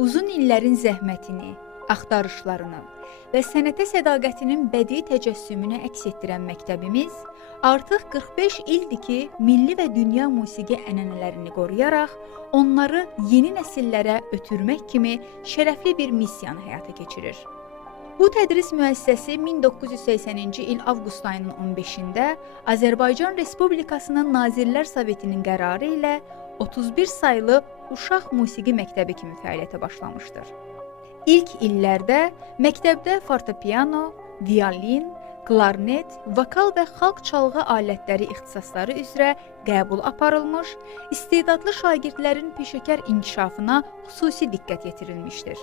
Uzun illərin zəhmətini, axtarışlarını və sənətə sədaqətinin bədii təcəssümünü əks etdirən məktəbimiz artıq 45 ildir ki, milli və dünya musiqi ənənələrini qoruyaraq, onları yeni nəsillərə ötürmək kimi şərəfli bir missiyanı həyata keçirir. Bu tədris müəssisəsi 1980-ci il avqust ayının 15-də Azərbaycan Respublikasının Nazirlər Sovetinin qərarı ilə 31 saylı uşaq musiqi məktəbi kimi fəaliyyətə başlamışdır. İlk illərdə məktəbdə fortepiano, violin, klarnet, vokal və xalq çalğı alətləri ixtisasları üzrə qəbul aparılmış, istedadlı şagirdlərin peşəkar inkişafına xüsusi diqqət yetirilmişdir.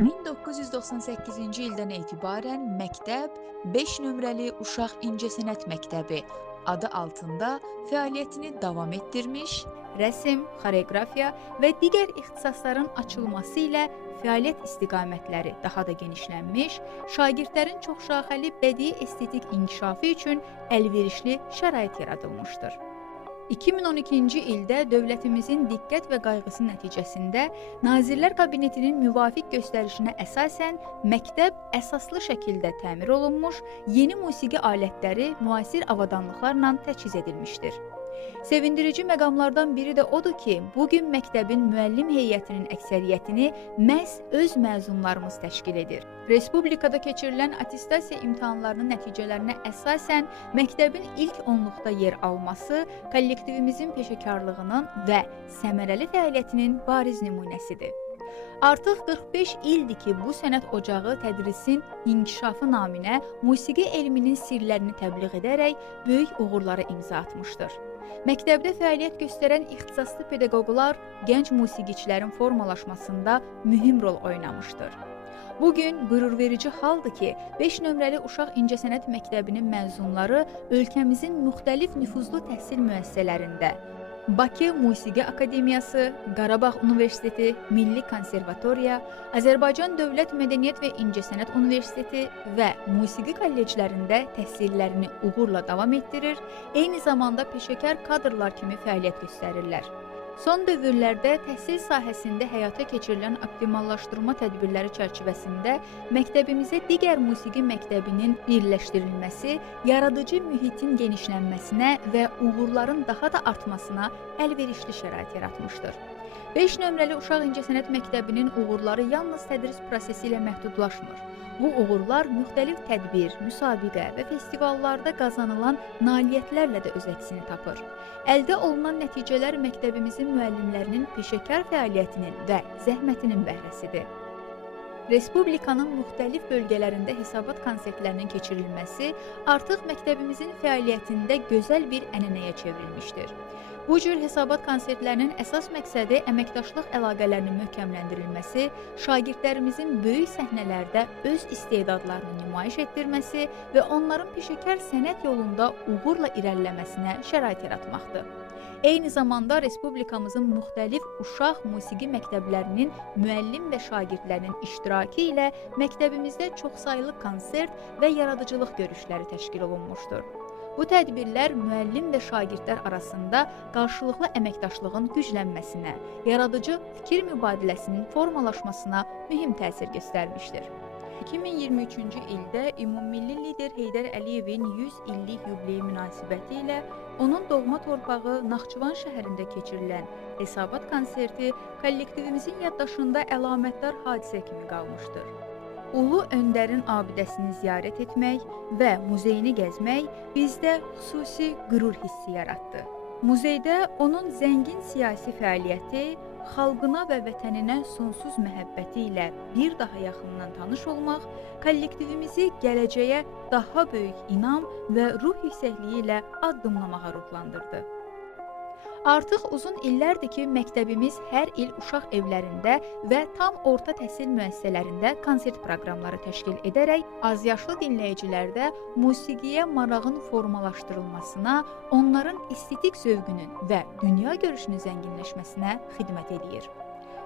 1998-ci ildən etibarən məktəb 5 nömrəli Uşaq İncəsənət Məktəbi adı altında fəaliyyətini davam etdirmiş, rəsm, xoreografiya və digər ixtisasların açılması ilə fəaliyyət istiqamətləri daha da genişlənmiş, şagirdlərin çoxşaxəli bədii estetik inkişafı üçün əlverişli şərait yaradılmışdır. 2012-ci ildə dövlətimizin diqqət və qayğısı nəticəsində Nazirlər Kabinetinin müvafiq göstərişinə əsasən məktəb əsaslı şəkildə təmir olunmuş, yeni musiqi alətləri müasir avadanlıqlarla təchiz edilmişdir. Sevindirici məqamlardan biri də odur ki, bugün məktəbin müəllim heyətinin əksəriyyətini məhz öz məzunlarımız təşkil edir. Respublikada keçirilən attestasiya imtahanlarının nəticələrinə əsasən məktəbin ilk 10-luqda yer alması kollektivimizin peşəkarlığının və səmərəli fəaliyyətinin bariz nümunəsidir. Artıq 45 ildir ki, bu sənət ocağı tədrisin inkişafı naminə musiqi elminin sirlərini təbliğ edərək böyük uğurlara imza atmışdır. Məktəbdə fəaliyyət göstərən ixtisaslı pedaqoqlar gənc musiqiçilərin formalaşmasında mühüm rol oynamışdır. Bugün qürurverici haldır ki, 5 nömrəli Uşaq İncəsənət Məktəbinin məzunları ölkəmizin müxtəlif nüfuzlu təhsil müəssisələrində Bakı Musiqi Akademiyası, Qarabağ Universiteti, Milli Konservatoriya, Azərbaycan Dövlət Mədəniyyət və İncəsənət Universiteti və musiqi kolleclərində təhsillərini uğurla davam etdirir, eyni zamanda peşəkar kadrlar kimi fəaliyyət göstərirlər. Son dövrlərdə təhsil sahəsində həyata keçirilən optimallaşdırma tədbirləri çərçivəsində məktəbimizə digər musiqi məktəbinin birləşdirilməsi, yaradıcı mühitin genişlənməsinə və uğurların daha da artmasına əlverişli şərait yaratmışdır. 5 nömrəli Uşaq İncəsənət Məktəbinin uğurları yalnız tədris prosesi ilə məhdudlaşmır. Bu uğurlar müxtəlif tədbir, müsabiqə və festivallarda qazanılan nailiyyətlərlə də öz əksini tapır. Əldə olunan nəticələr məktəbimizin müəllimlərinin peşəkar fəaliyyətinin və zəhmətinin bəhrəsidir. Respublikanın müxtəlif bölgələrində hesabat konsertlərinin keçirilməsi artıq məktəbimizin fəaliyyətində gözəl bir ənənəyə çevrilmişdir. Bu cür hesabat konsertlərinin əsas məqsədi əməkdaşlıq əlaqələrinin möhkəmləndirilməsi, şagirdlərimizin böyük səhnələrdə öz istedadlarını nümayiş etdirməsi və onların peşəkar sənət yolunda uğurla irəliləməsinə şərait yaratmaqdır. Eyni zamanda Respublikamızın müxtəlif uşaq musiqi məktəblərinin müəllim və şagirdlərinin iştirakı ilə məktəbimizdə çoxsaylı konsert və yaradıcılıq görüşləri təşkil olunmuşdur. Bu tədbirlər müəllim və şagirdlər arasında qarşılıqlı əməkdaşlığın güclənməsinə, yaradıcı fikir mübadiləsinin formalaşmasına mühüm təsir göstərmişdir. 2023-cü ildə ümummilli lider Heydər Əliyevin 100 illik yubileyi münasibəti ilə onun doğma torpağı Naxçıvan şəhərində keçirilən hesabat konserti kollektivimizin yaddaşında əlamətdar hadisə kimi qalmışdır. Ulu Öndərin abidəsini ziyarət etmək və muzeyini gəzmək bizdə xüsusi qürur hissi yaratdı. Muzeydə onun zəngin siyasi fəaliyyəti, xalqına və vətəninə sonsuz məhəbbəti ilə bir daha yaxından tanış olmaq, kollektivimizi gələcəyə daha böyük inam və ruh yüksəkliyi ilə addımlamağa ruhlandırdı. Artıq uzun illərdir ki, məktəbimiz hər il uşaq evlərində və tam orta təhsil müəssisələrində konsert proqramları təşkil edərək azyaşlı dinləyicilərdə musiqiyə marağın formalaşdırılmasına, onların estetik zövqünün və dünya görüşünün zənginləşməsinə xidmət edir.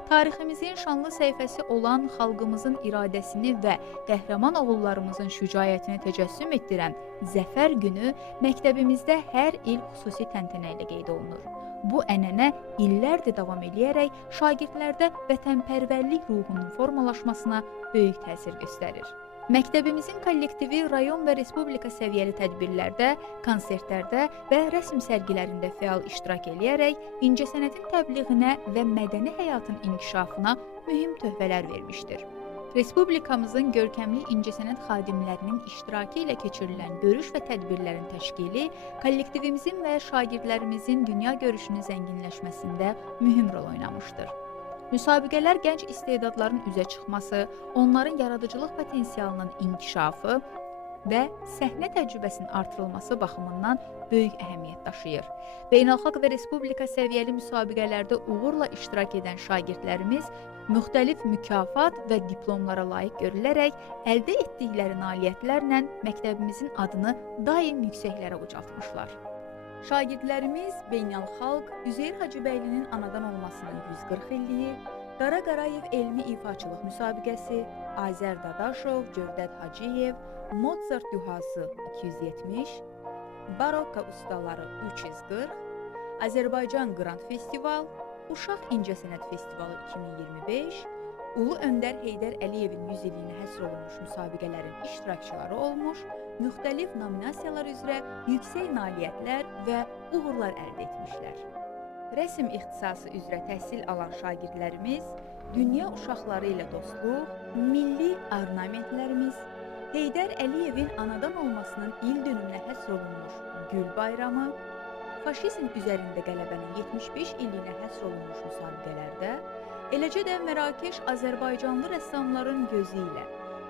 Tariximizin şanlı səhifəsi olan xalqımızın iradəsini və qəhrəman oğullarımızın şücaətini təcəssüm etdirən Zəfər günü məktəbimizdə hər il xüsusi təntənə ilə qeyd olunur. Bu ənənə illərdir davam edərək şagirdlərdə vətənpərvərlik ruhunun formalaşmasına böyük təsir göstərir. Məktəbimizin kollektivi rayon və respublika səviyyəli tədbirlərdə, konsertlərdə və rəsm sərgilərində fəal iştirak edərək incəsənətin təbliğinə və mədəni həyatın inkişafına mühüm töhfələr vermişdir. Respublikamızın görkəmli incəsənət xadimlərinin iştirakı ilə keçirilən görüş və tədbirlərin təşkili kollektivimizin və şagirdlərimizin dünya görüşünün zənginləşməsində mühüm rol oynamışdır. Müsabiqələr gənc istedadların üzə çıxması, onların yaradıcılıq potensialının inkişafı və səhnə təcrübəsinin artırılması baxımından böyük əhəmiyyət daşıyır. Beynəlxalq və respublika səviyyəli müsabiqələrdə uğurla iştirak edən şagirdlərimiz müxtəlif mükafat və diplomlara layiq görülərək əldə etdikləri nailiyyətlərlə məktəbimizin adını daim yüksəklərə ucaltmışlar. Şagirdlərimiz beynəlxalq Üzeyir Hacıbəylinin anadan olmasının 140 illiyi, Qara Qarayev elmi ifaçılıq müsabiqəsi, Azər Dadaşov, Cövdət Hacıyev, Mozart yuhası 270, Barokka ustaları 340, Azərbaycan Qrand Festival, Uşaq İncəsənət Festivalı 2025, Ulu Öndər Heydər Əliyevin 100 illiyinə həsr olunmuş müsabiqələrin iştirakçıları olmuş, müxtəlif nominasiyalar üzrə yüksək nailiyyətlər və uğurlar əldə etmişlər. Rəsm ixtisası üzrə təhsil alan şagirdlərimiz dünya uşaqları ilə dostluq, milli ornamentlərimiz, Heydər Əliyevin anadan olmasının il dönümünə həsr olunmuş Gül bayramı, faşizm üzərində qələbənin 75 illiyinə həsr olunmuş müsabiqələrdə, eləcə də Mərakeş Azərbaycanlı rəssamların gözü ilə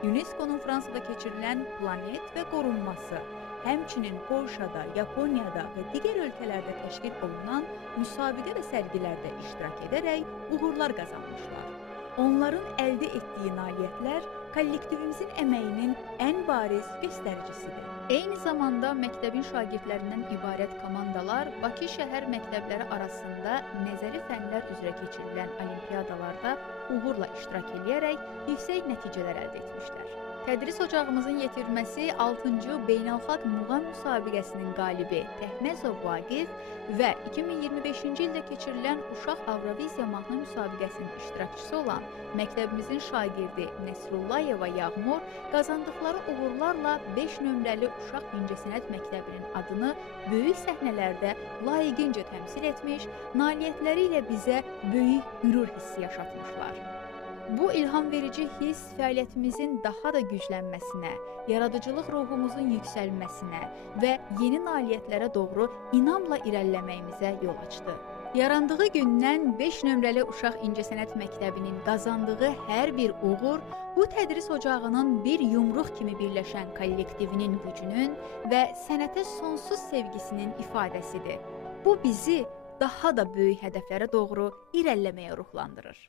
UNESCO-nun Fransada keçirilən Planet və qorunması, həmçinin Polşada, Yaponiyada və digər ölkələrdə təşkil olunan müsabiqə və sərgilərdə iştirak edərək uğurlar qazanmışlar. Onların əldə etdiyi nailiyyətlər kollektivimizin əməyinin ən bariz göstəricisidir. Eyni zamanda məktəbin şagirdlərindən ibarət komandalar Bakı şəhər məktəbləri arasında nəzəri fənlər üzrə keçirilən olimpiyadalarda uğurla iştirak edərək yüksək nəticələr əldə etmişlər. Tədris ocağımızın yetirməsi 6-cı Beynəlxalq Muğam müsabiqəsinin qalibi Təhməzov Vaqif və 2025-ci ildə keçirilən Uşaq Avroviziya mahnı müsabiqəsinin iştirakçısı olan məktəbimizin şagirdi Nəsrullayeva Yağmur qazandıqları uğurlarla 5 nömrəli Uşaq İncəsənət Məktəbinin adını böyük səhnələrdə layiqincə təmsil etmiş, nailiyyətləri ilə bizə böyük qürur hissi yaşatmışlar. Bu ilham verici hiss fəaliyyətimizin daha da güclənməsinə, yaradıcılıq ruhumuzun yüksəlməsinə və yeni nailiyyətlərə doğru inamla irəliləməyimizə yol açdı. Yarandığı gündən 5 nömrəli Uşaq İncəsənət Məktəbinin qazandığı hər bir uğur bu tədris ocağının bir yumruq kimi birləşən kollektivinin gücünün və sənətə sonsuz sevgisinin ifadəsidir. Bu bizi daha da böyük hədəflərə doğru irəliləməyə ruhlandırır.